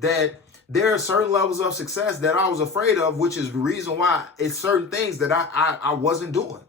that there are certain levels of success that I was afraid of, which is the reason why it's certain things that I wasn't doing.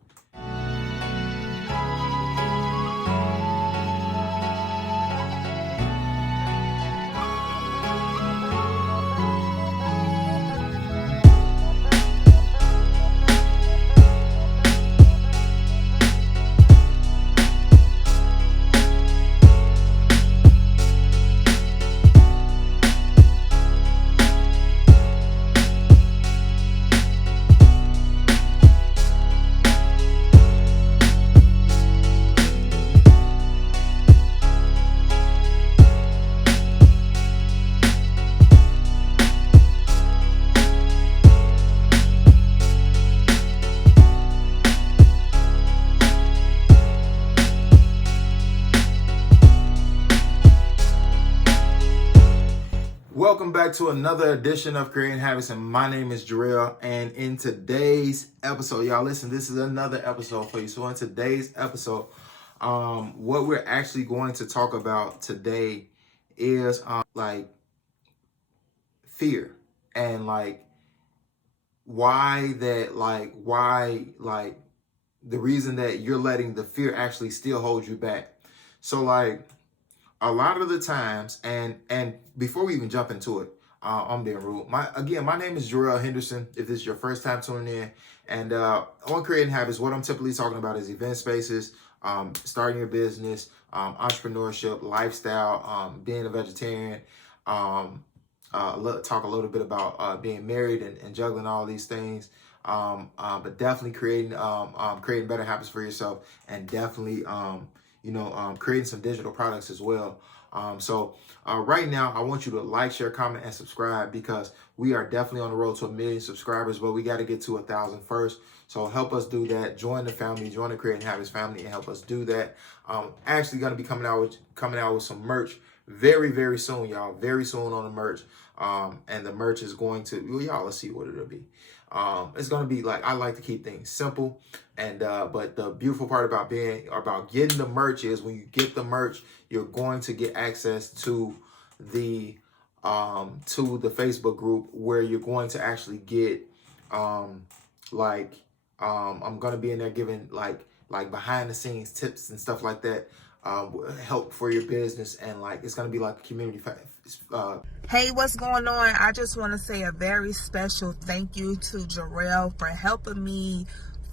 Welcome back to another edition of Creating Habits, and my name is Jarrell. And in today's episode, y'all listen, this is another episode for you. So in today's episode, what we're actually going to talk about today is like fear and why the reason that you're letting the fear actually still hold you back. So a lot of the times, and before we even jump into it, I'm being rude. My name is Jarrell Henderson. If this is your first time tuning in, and on Creating Habits, what I'm typically talking about is event spaces, starting your business, entrepreneurship, lifestyle, being a vegetarian, talk a little bit about being married and juggling all these things. But definitely creating better habits for yourself, and definitely creating some digital products as well. So right now, I want you to like, share, comment, and subscribe, because we are definitely on the road to 1 million subscribers, but we got to get to 1,000 first. So help us do that. Join the family, join the Creating Habits family, and help us do that. Actually going to be coming out with some merch very, very soon, y'all. Very soon on the merch. And the merch is going to, y'all, let's see what it'll be. It's going to be I like to keep things simple. And, but the beautiful part about getting the merch is when you get the merch, you're going to get access to the Facebook group, where you're going to actually get, I'm going to be in there giving behind the scenes tips and stuff like that. Help for your business, and it's going to be like a community. Hey, what's going on? I just want to say a very special thank you to Jarrell for helping me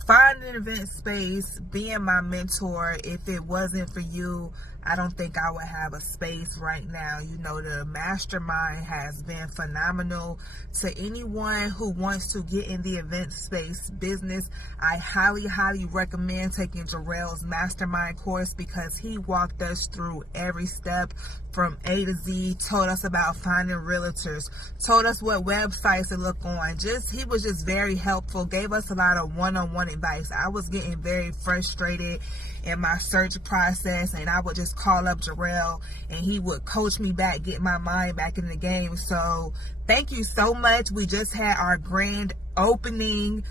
find an event space, being my mentor. If it wasn't for you, I don't think I would have a space right now. You know, the mastermind has been phenomenal. To anyone who wants to get in the event space business, I highly, highly recommend taking Jarrell's mastermind course, because he walked us through every step from A to Z, told us about finding realtors, told us what websites to look on. He was just very helpful, gave us a lot of one-on-one advice. I was getting very frustrated in my search process, and I would just call up Jarrell, and he would coach me back, get my mind back in the game. So thank you so much. We just had our grand opening.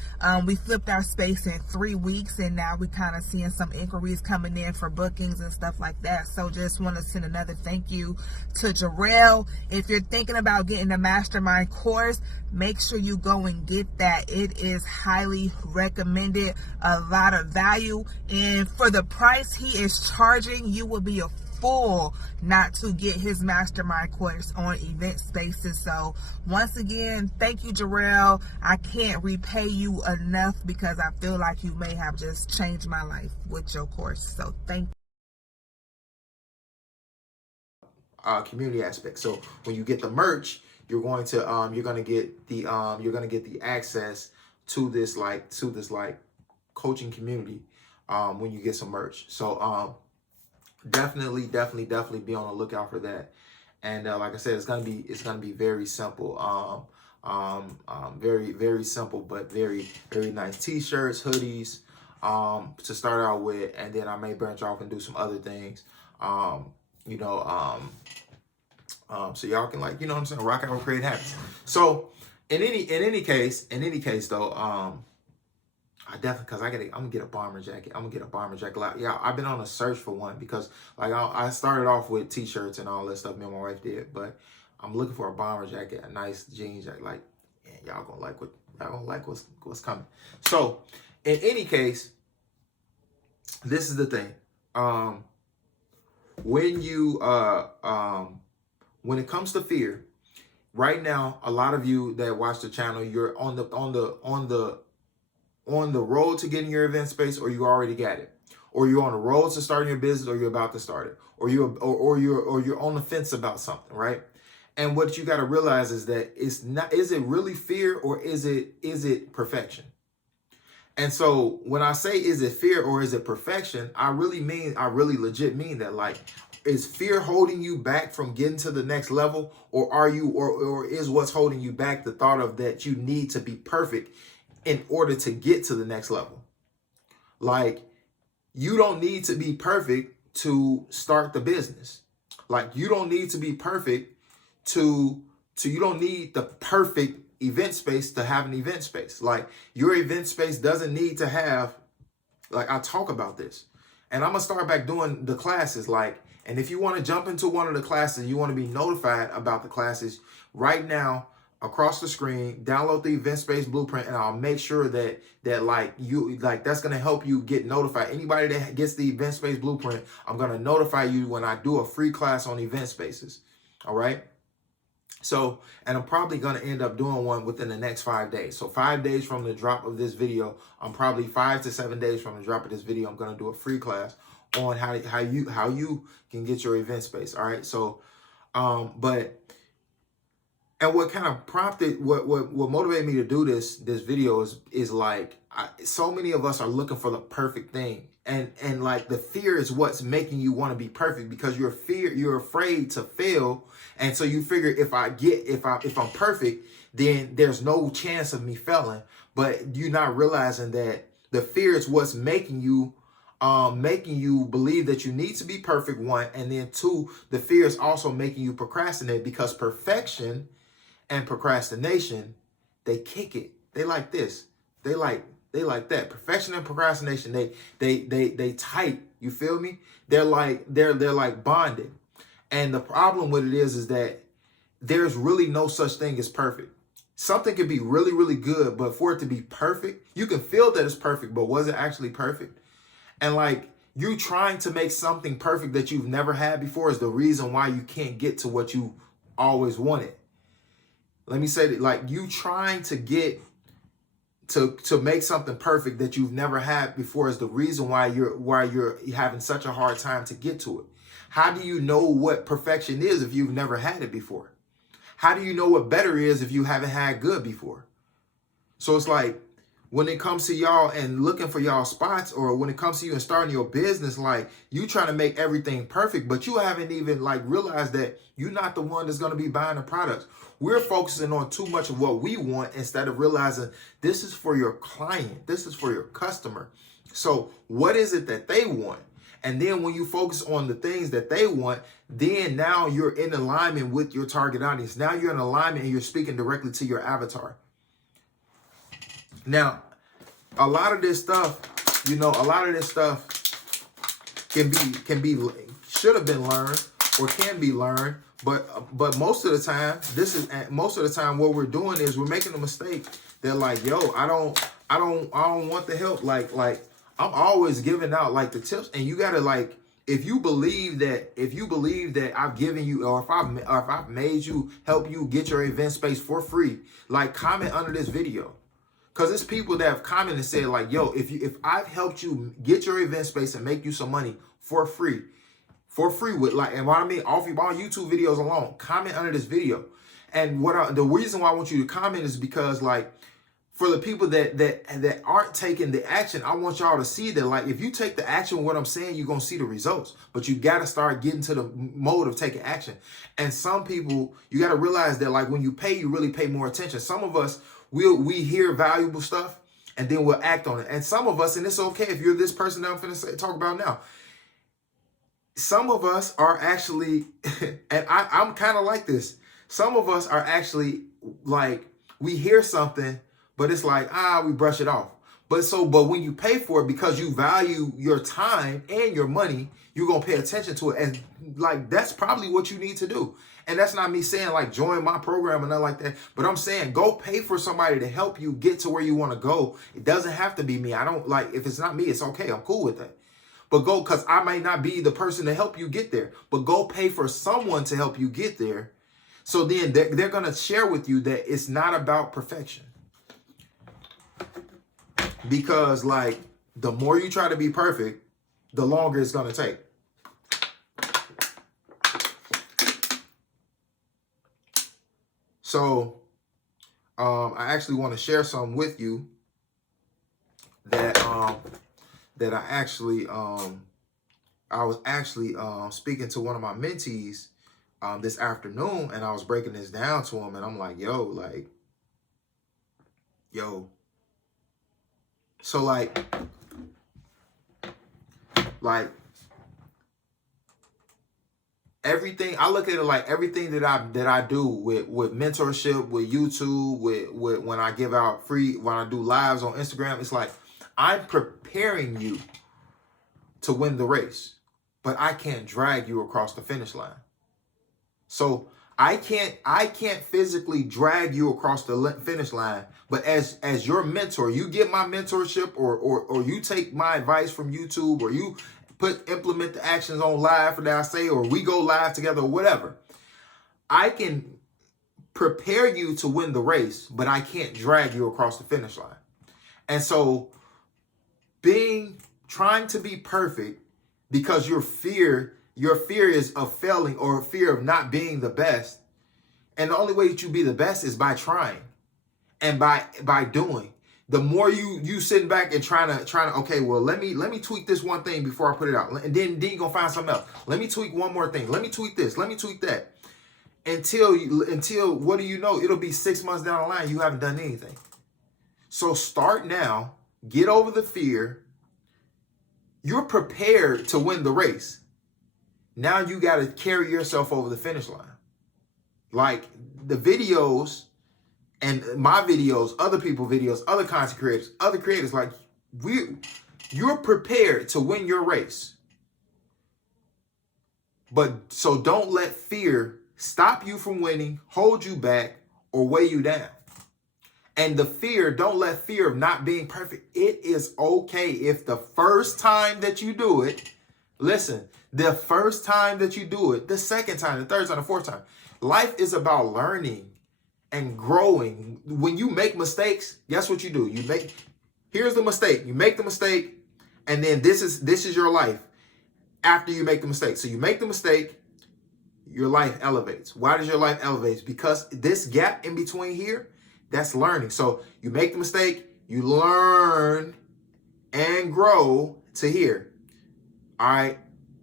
We flipped our space in 3 weeks, and now we kind of seeing some inquiries coming in for bookings and stuff like that. So just want to send another thank you to Jarrell. If you're thinking about getting the mastermind course, make sure you go and get that. It is highly recommended, a lot of value, and for the price he is charging, you will be a fool not to get his mastermind course on event spaces. So once again, thank you, Jarrell. I can't repay you enough, because I feel like you may have just changed my life with your course. So thank you. Community aspect. So when you get the merch, you're going to get the access to this coaching community when you get some merch. So definitely be on the lookout for that. And like I said, it's gonna be very simple. Very, very simple, but very, very nice t-shirts, hoodies, to start out with, and then I may branch off and do some other things. So y'all can rock out with Creating Habits. So in any case though, I definitely, because I'm gonna get a bomber jacket. Yeah, I've been on a search for one, because I started off with t-shirts and all that stuff. Me and my wife did, but I'm looking for a bomber jacket, a nice jean jacket. Like, man, y'all gonna like what's coming. So, in any case, this is the thing. When it comes to fear, right now, a lot of you that watch the channel, you're on the road to getting your event space, or you already got it, or you're on the road to starting your business, or you're about to start it, or you're on the fence about something, right? And what you got to realize is that it's not, is it really fear, or is it perfection? And so when I say, is it fear or is it perfection? I really legit mean that. Like, is fear holding you back from getting to the next level, or is what's holding you back the thought of that you need to be perfect in order to get to the next level? Like, you don't need to be perfect to start the business. Like, you don't need to be perfect you don't need the perfect event space to have an event space. Like, your event space doesn't need to have, like, I talk about this, and I'm gonna start back doing the classes. Like, and if you want to jump into one of the classes, you want to be notified about the classes, right now across the screen, download the Event Space Blueprint, and I'll make sure that that's gonna help you get notified. Anybody that gets the Event Space Blueprint, I'm gonna notify you when I do a free class on event spaces. All right. So, and I'm probably going to end up doing one within the next 5 days. So 5 days from the drop of this video, I'm probably 5 to 7 days from the drop of this video, I'm going to do a free class on how you can get your event space. All right. So, and what kind of prompted, what motivated me to do this video is like, so many of us are looking for the perfect thing. And like, the fear is what's making you want to be perfect, because you're afraid to fail. And so you figure, if I'm perfect, then there's no chance of me failing. But you're not realizing that the fear is what's making you believe that you need to be perfect, one. And then two, the fear is also making you procrastinate, because perfection and procrastination, they kick it. They like this. They like that. Perfection and procrastination, they tight. You feel me? They're like bonded. And the problem with it is that there's really no such thing as perfect. Something can be really, really good, but for it to be perfect, you can feel that it's perfect, but was it actually perfect? And like, you trying to make something perfect that you've never had before is the reason why you can't get to what you always wanted. Let me say that, like, you trying to get to make something perfect that you've never had before is the reason why you're having such a hard time to get to it. How do you know what perfection is if you've never had it before? How do you know what better is if you haven't had good before? So it's like, when it comes to y'all and looking for y'all spots, or when it comes to you and starting your business, like, you trying to make everything perfect, but you haven't even like realized that you're not the one that's going to be buying the products. We're focusing on too much of what we want instead of realizing this is for your client. This is for your customer. So what is it that they want? And then when you focus on the things that they want, then now you're in alignment with your target audience. Now you're in alignment and you're speaking directly to your avatar. Now, a lot of this stuff should have been learned, or can be learned. But most of the time, what we're doing is we're making a mistake. They're like, yo, I don't want the help. Like I'm always giving out like the tips, and you gotta, like, if you believe that I've given you, or if I've made you, help you get your event space for free, like, comment under this video. Because it's people that have commented and said, like, yo, if I've helped you get your event space and make you some money for free with, like, and what I mean, off your YouTube videos alone, comment under this video. And the reason why I want you to comment is because, like, for the people that aren't taking the action, I want y'all to see that, like, if you take the action, what I'm saying, you're going to see the results. But you got to start getting to the mode of taking action. And some people, you got to realize that, like, when you pay, you really pay more attention. Some of us, we hear valuable stuff and then we'll act on it. And some of us, and it's okay if you're this person that I'm finna talk about now, some of us are actually, and I'm kind of like this. Some of us are actually like, we hear something, but it's like, we brush it off. But when you pay for it, because you value your time and your money, you're going to pay attention to it. And like, that's probably what you need to do. And that's not me saying like join my program or nothing like that. But I'm saying go pay for somebody to help you get to where you want to go. It doesn't have to be me. I don't like, if it's not me, it's okay. I'm cool with that. But go, because I might not be the person to help you get there. But go pay for someone to help you get there. So then they're going to share with you that it's not about perfection. Because like the more you try to be perfect, the longer it's going to take. So I actually want to share some with you that that I was actually speaking to one of my mentees this afternoon, and I was breaking this down to him, and I'm like, yo, so like everything, I look at it like everything that I do with mentorship, with YouTube, with when I give out free, when I do lives on Instagram, it's like I'm preparing you to win the race, but I can't drag you across the finish line. So I can't physically drag you across the finish line, but as your mentor, you get my mentorship or you take my advice from YouTube, or you implement the actions on live that I say, or we go live together or whatever. I can prepare you to win the race, but I can't drag you across the finish line. And so trying to be perfect because your fear is of failing or fear of not being the best. And the only way that you be the best is by trying and by doing. The more you sitting back and trying to, okay, well, let me tweak this one thing before I put it out. And then you're going to find something else. Let me tweak one more thing. Let me tweak this. Let me tweak that. Until what do you know? It'll be 6 months down the line. You haven't done anything. So start now. Get over the fear. You're prepared to win the race. Now you got to carry yourself over the finish line. Like the videos and my videos, other people's videos, other content creators, other creators, like you're prepared to win your race. But so don't let fear stop you from winning, hold you back, or weigh you down. And don't let fear of not being perfect. It is okay if the first time that you do it, listen, the first time that you do it, the second time, the third time, the fourth time, life is about learning and growing. When you make mistakes, guess what you do? Here's the mistake. You make the mistake, and then this is your life after you make the mistake. So you make the mistake, your life elevates. Why does your life elevate? Because this gap in between here, that's learning. So you make the mistake, you learn and grow to here. All right.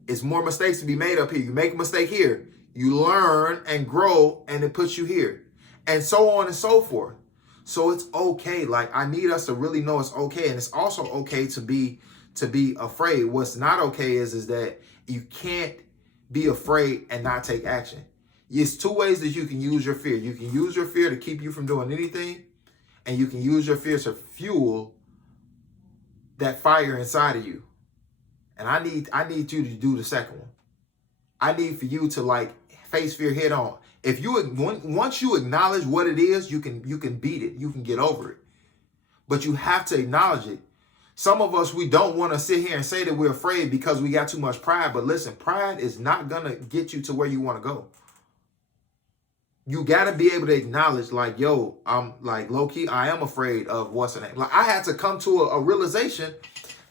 It's more mistakes to be made up here. You make a mistake here, you learn and grow, and it puts you here. And so on and so forth. So it's okay. Like, I need us to really know it's okay. And it's also okay to be afraid. What's not okay is that you can't be afraid and not take action. It's two ways that you can use your fear. You can use your fear to keep you from doing anything, and you can use your fear to fuel that fire inside of you. And I need you to do the second one. I need for you to like face fear head on. Once you acknowledge what it is, you can beat it. You can get over it. But you have to acknowledge it. Some of us, we don't want to sit here and say that we're afraid because we got too much pride. But listen, pride is not going to get you to where you want to go. You got to be able to acknowledge, like, yo, I'm like, low key, I am afraid of what's the name. Like, I had to come to a realization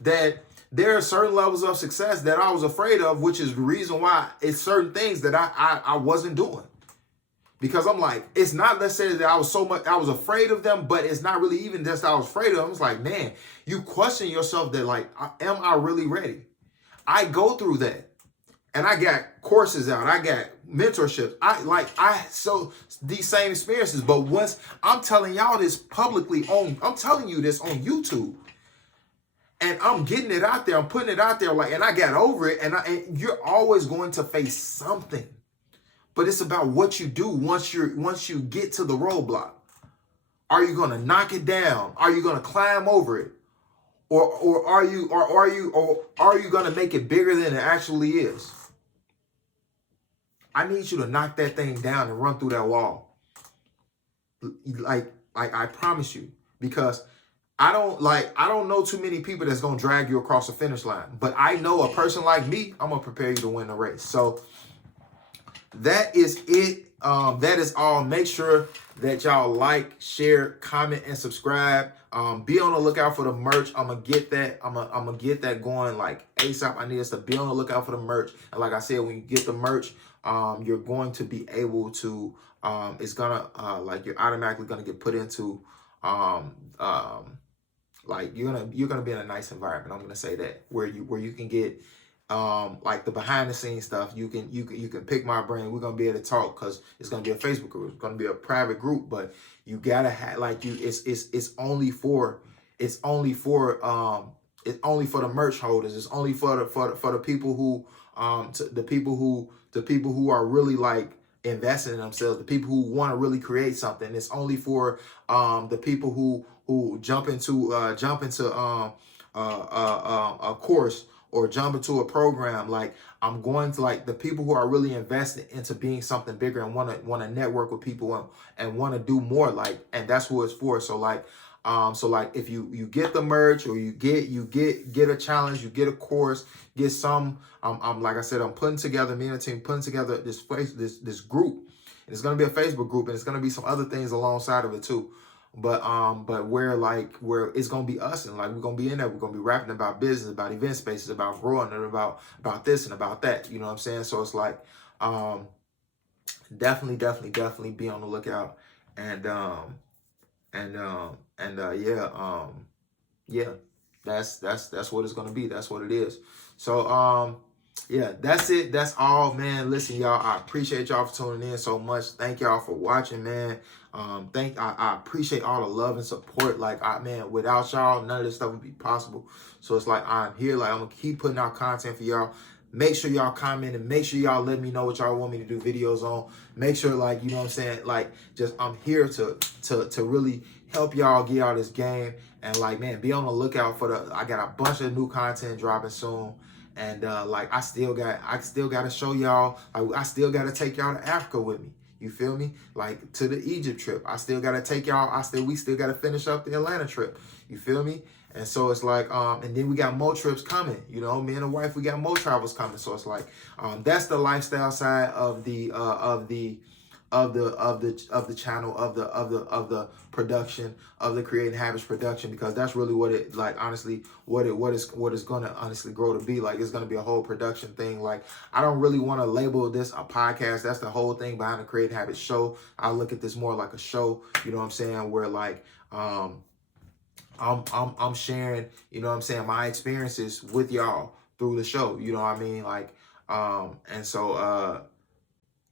that there are certain levels of success that I was afraid of, which is the reason why it's certain things that I wasn't doing. Because I'm like, it's not necessarily that I was afraid of them, but it's not really even just I was afraid of them. It's like, man, you question yourself that like, am I really ready? I go through that. And I got courses out. I got mentorships. So these same experiences. But once I'm telling y'all this publicly I'm telling you this on YouTube. And I'm getting it out there. I'm putting it out there. Like, and I got over it. And you're always going to face something. But it's about what you do once you get to the roadblock. Are you going to knock it down? Are you going to climb over it? Or are you going to make it bigger than it actually is? I need you to knock that thing down and run through that wall. Like I promise you, because I don't know too many people that's gonna drag you across the finish line. But I know a person like me, I'm gonna prepare you to win the race. So that is it. That is all. Make sure that y'all like, share, comment, and subscribe. Be on the lookout for the merch. I'm gonna get that. I'm gonna get that going like ASAP. I need us to be on the lookout for the merch. And like I said, when you get the merch, you're going to be able to. It's gonna like you're automatically gonna get put into like you're gonna be in a nice environment. I'm gonna say that where you can get like the behind the scenes stuff. You can pick my brain. We're gonna be able to talk because it's gonna be a Facebook group. It's gonna be a private group, but you gotta have like you. It's only for the merch holders. It's only for the people who the people who are really like investing in themselves. The people who want to really create something. It's only for the people who jump into a course or jump into a program. Like I'm going to like the people who are really invested into being something bigger and want to network with people and want to do more, like, and that's who it's for. So like if you get the merch or you get a challenge, you get a course, get some, I'm like I said, I'm putting together, me and the team putting together this group. And it's gonna be a Facebook group, and it's gonna be some other things alongside of it too. But where it's gonna be us, and like we're gonna be in there, we're gonna be rapping about business, about event spaces, about growing, and about this and about that. You know what I'm saying? So it's like definitely be on the lookout. And yeah, that's what it's gonna be. That's what it is. So yeah, that's it. That's all, man. Listen, y'all, I appreciate y'all for tuning in so much. Thank y'all for watching, man. I appreciate all the love and support. Like, man, without y'all, none of this stuff would be possible. So it's like I'm here. Like I'm gonna keep putting out content for y'all. Make sure y'all comment and make sure y'all let me know what y'all want me to do videos on. Make sure, like, you know what I'm saying, like, just I'm here to really help y'all get out this game. And like, man, be on the lookout for I got a bunch of new content dropping soon. And like I still got to show y'all, like I still got to take y'all to Africa with me. You feel me? Like to the Egypt trip. I still got to take y'all. We still got to finish up the Atlanta trip. You feel me? And so it's like, and then we got more trips coming. You know, me and the wife, we got more travels coming. So it's like, that's the lifestyle side of the channel, of the production, of the Creating Habits production, because that's really what it, like, honestly, what is going to honestly grow to be. Like, it's going to be a whole production thing. Like, I don't really want to label this a podcast. That's the whole thing behind the Creating Habits show. I look at this more like a show, you know what I'm saying, where like, I'm sharing, you know what I'm saying, my experiences with y'all through the show, you know what I mean? Like, and so,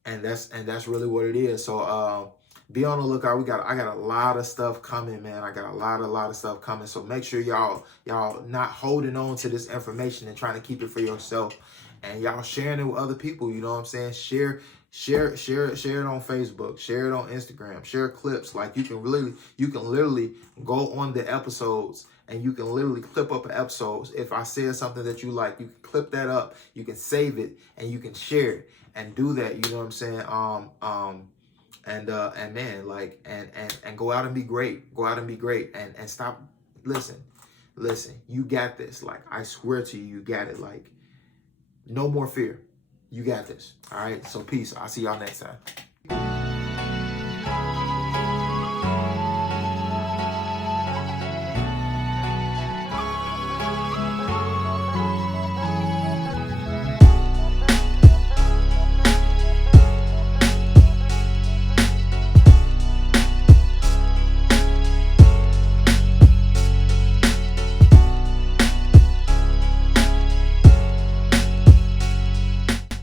and that's really what it is. So be on the lookout. I got a lot of stuff coming, man. I got a lot of stuff coming. So make sure y'all not holding on to this information and trying to keep it for yourself, and y'all sharing it with other people. You know what I'm saying? Share it on Facebook, share it on Instagram, share clips. Like you can literally go on the episodes and you can literally clip up episodes. If I said something that you like, you can clip that up, you can save it, and you can share it and do that. You know what I'm saying? And man, like, and go out and be great. Go out and be great, and stop. Listen, you got this. Like, I swear to you, you got it. Like, no more fear. You got this. All right. So peace. I'll see y'all next time.